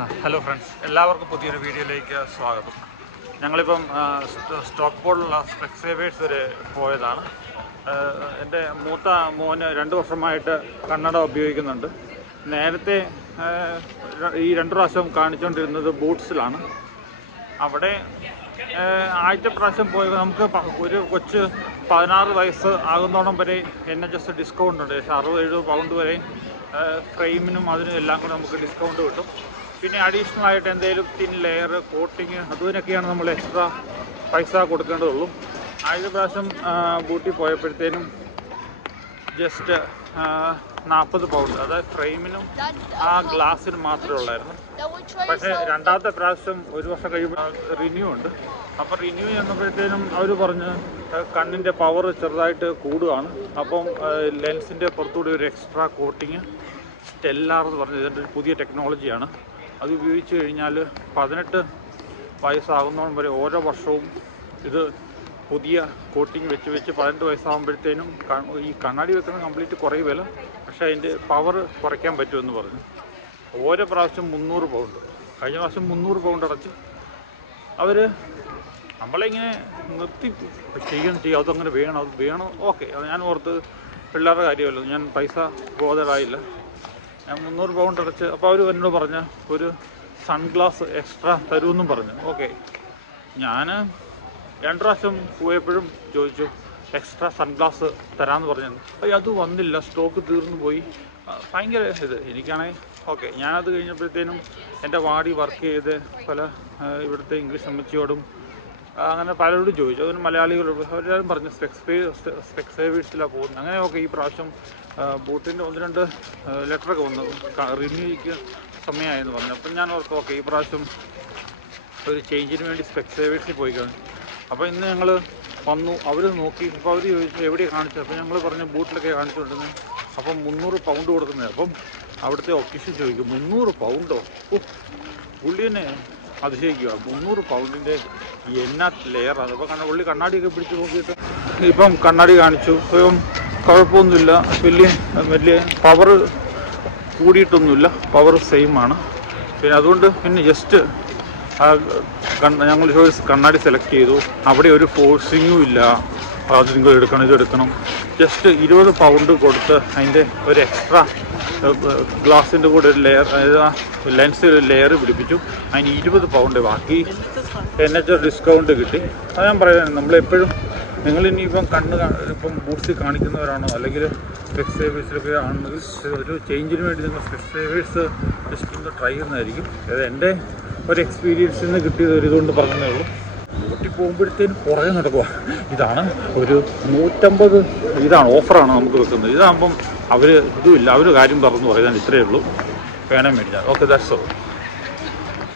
Hello friends എല്ലാവർക്കും പുതിയൊരു വീഡിയോയിലേക്ക് സ്വാഗതം. ഞങ്ങളിപ്പം സ്റ്റോക്ക് ബോർഡിലുള്ള സ്പെക്സേവേഴ്സ് വരെ പോയതാണ്. എന്റെ മൂത്ത മോന് രണ്ട് വർഷമായിട്ട് കണ്ണട ഉപയോഗിക്കുന്നുണ്ട്. നേരത്തെ ഈ രണ്ട് പ്രാവശ്യം കാണിച്ചുകൊണ്ടിരുന്നത് ബൂട്ട്സിലാണ്. അവിടെ ആഴ്ച പ്രാവശ്യം പോയപ്പോൾ നമുക്ക് ഒരു കൊച്ച് പതിനാറ് വയസ്സ് ആകുന്നോടം വരെ എൻ എച്ച് എസ് ഡിസ്കൗണ്ട് ഉണ്ട്. അറുപത് എഴുപത് പൗണ്ട് വരെ ഫ്രെയിമിനും അതിനും എല്ലാം കൂടെ നമുക്ക് ഡിസ്കൗണ്ട് കിട്ടും. പിന്നെ അഡീഷണൽ ആയിട്ട് എന്തെങ്കിലും തിൻ ലെയർ കോട്ടിങ് അതിനൊക്കെയാണ് നമ്മൾ എക്സ്ട്രാ പൈസ കൊടുക്കേണ്ടതുള്ളൂ. ആദ്യ പ്രാവശ്യം ബൂട്ടി പോയപ്പോഴത്തേനും ജസ്റ്റ് നാൽപ്പത് പൗണ്ട് അതായത് ഫ്രെയിമിനും ആ ഗ്ലാസ്സിനും മാത്രമേ ഉള്ളായിരുന്നു. പക്ഷേ രണ്ടാമത്തെ പ്രാവശ്യം ഒരു വർഷം കഴിയുമ്പോൾ റിന്യൂ ഉണ്ട്. അപ്പോൾ റിന്യൂ ചെയ്യുമ്പോഴത്തേനും അവർ പറഞ്ഞ് കണ്ണിന്റെ പവർ ചെറുതായിട്ട് കൂടുകയാണ് അപ്പം ലെൻസിന്റെ പുറത്തുകൂടി ഒരു എക്സ്ട്രാ കോട്ടിങ് സ്റ്റെല്ലാർ എന്ന് പറഞ്ഞ ഇതിന്റെ ഒരു പുതിയ ടെക്നോളജിയാണ് അത് ഉപയോഗിച്ച് കഴിഞ്ഞാൽ പതിനെട്ട് വയസ്സാകുന്നോളം വരെ ഓരോ വർഷവും ഇത് പുതിയ കോട്ടിങ് വെച്ച് വെച്ച് പതിനെട്ട് വയസ്സാകുമ്പോഴത്തേനും ഈ കണ്ണാടി വെക്കുന്നത് കംപ്ലീറ്റ് കുറയുമല്ല പക്ഷേ അതിന്റെ പവർ കുറയ്ക്കാൻ പറ്റുമെന്ന് പറഞ്ഞു. ഓരോ പ്രാവശ്യം മുന്നൂറ് പൗണ്ട് കഴിഞ്ഞ പ്രാവശ്യം മുന്നൂറ് പൗണ്ട് അടച്ച് അവർ നമ്മളിങ്ങനെ നിർത്തി ചെയ്യണം ചെയ്യുക അതങ്ങനെ വേണം അത് വേണം ഓക്കെ. അത് ഞാൻ ഓർത്ത് പിള്ളേരുടെ കാര്യമല്ലോ ഞാൻ പൈസ ബോധരായില്ല ഞാൻ മുന്നൂറ് പൗണ്ട് അടച്ച് അപ്പോൾ അവർ എന്നോട് പറഞ്ഞ ഒരു സൺഗ്ലാസ് എക്സ്ട്രാ തരുമെന്നും പറഞ്ഞു. ഓക്കെ. ഞാൻ രണ്ട് പ്രാവശ്യം പോയപ്പോഴും ചോദിച്ചു എക്സ്ട്രാ സൺഗ്ലാസ് തരാമെന്ന് പറഞ്ഞു അപ്പോൾ അത് വന്നില്ല സ്റ്റോക്ക് തീർന്നു പോയി. ഭയങ്കര ഇത്. എനിക്കാണെങ്കിൽ ഓക്കെ ഞാനത് കഴിഞ്ഞപ്പോഴത്തേനും എന്റെ വാടി വർക്ക് ചെയ്ത് പല ഇവിടുത്തെ ഇംഗ്ലീഷ് അമ്മച്ചിയോടും അങ്ങനെ പലരോടും ചോദിച്ചു. അതിന് മലയാളികളോട് അവരെല്ലാവരും പറഞ്ഞു സ്പെക്സ് സ്പെക്സ് സേവേഴ്സിലാണ് പോകുന്നത്. അങ്ങനെ ഒക്കെ ഈ പ്രാവശ്യം ബൂട്ടിന്റെ ഒന്ന് രണ്ട് ലെറ്ററൊക്കെ വന്നു. റിന്യൂക്ക് സമയമായെന്ന് പറഞ്ഞു. അപ്പം ഞാൻ ഓർത്തു ഓക്കെ ഈ പ്രാവശ്യം ഒരു ചേഞ്ചിന് വേണ്ടി സ്പെക്സ് സേവേഴ്സിൽ പോയി കഴിഞ്ഞു. അപ്പോൾ ഇന്ന് ഞങ്ങൾ വന്നു. അവർ നോക്കി. അപ്പോൾ അവർ ചോദിച്ചു എവിടെയാണ് കാണിച്ചത്? അപ്പോൾ ഞങ്ങൾ പറഞ്ഞു ബൂട്ടിലൊക്കെ കാണിച്ചുകൊണ്ടിരുന്നത് അപ്പം മുന്നൂറ് പൗണ്ട് കൊടുക്കുന്നത് അപ്പം അവിടുത്തെ ഒഫീഷ്യൽ ചോദിക്കും മുന്നൂറ് പൗണ്ടോ ഓ? പുള്ളി തന്നെ അതിശയിക്കുക മുന്നൂറ് പൗണ്ടിന്റെ എന്നാ ലെയറാണ് അപ്പോൾ കണ്ണ ഉള്ളി കണ്ണാടിയൊക്കെ പിടിച്ച് നോക്കിയിട്ട് ഇപ്പം കണ്ണാടി കാണിച്ചു. ഇപ്പം കുഴപ്പമൊന്നുമില്ല. വലിയ വലിയ പവർ കൂടിയിട്ടൊന്നുമില്ല. പവർ സെയിം ആണ്. പിന്നെ അതുകൊണ്ട് പിന്നെ ജസ്റ്റ് ഞങ്ങൾ ചോയ്സ് കണ്ണാടി സെലക്ട് ചെയ്തു. അവിടെ ഒരു ഫോഴ്സിങ്ങും ഇല്ല. അത് നിങ്ങൾ എടുക്കണം ഇത് എടുക്കണം. ജസ്റ്റ് ഇരുപത് പൗണ്ട് കൊടുത്ത് അതിന്റെ ഒരു എക്സ്ട്രാ ഗ്ലാസിന്റെ കൂടെ ഒരു ലെയർ അതായത് ആ ലെൻസിൽ ഒരു ലെയർ പിടിപ്പിച്ചു. അതിന് ഇരുപത് പൗണ്ട് ബാക്കി. എച്ച് ഡിസ്കൗണ്ട് കിട്ടി. അത് ഞാൻ പറയുന്നത് നമ്മളെപ്പോഴും നിങ്ങൾ ഇനിയിപ്പം കണ്ണ് ഇപ്പം ബൂട്ട്സിൽ കാണിക്കുന്നവരാണോ അല്ലെങ്കിൽ സ്പെക്സ് സേവേഴ്സിലൊക്കെ ആണെങ്കിൽ ഒരു ചേഞ്ചിന് വേണ്ടി നിങ്ങൾ സ്പെക്സ് സേവേഴ്സ് ജസ്റ്റ് ഒന്ന് ട്രൈ ചെയ്യുന്നതായിരിക്കും. അത് എന്റെ ഒരു എക്സ്പീരിയൻസിൽ നിന്ന് കിട്ടിയത് ഒരു ഇതുകൊണ്ട് പറഞ്ഞതേ ഉള്ളൂ. ഊട്ടി പോകുമ്പോഴത്തേനും കുറേ നടക്കുക. ഇതാണ് ഒരു നൂറ്റമ്പത് ഇതാണ് ഓഫറാണ് നമുക്ക് വെക്കുന്നത്. ഇതാകുമ്പം അവർ ഇതുമില്ല. അവർ കാര്യം പറഞ്ഞു പറയുന്നത് ഇത്രയേ ഉള്ളൂ. വേണം മേടിച്ചാൽ ഓക്കെ ദാറ്റ്സ് ഓൾ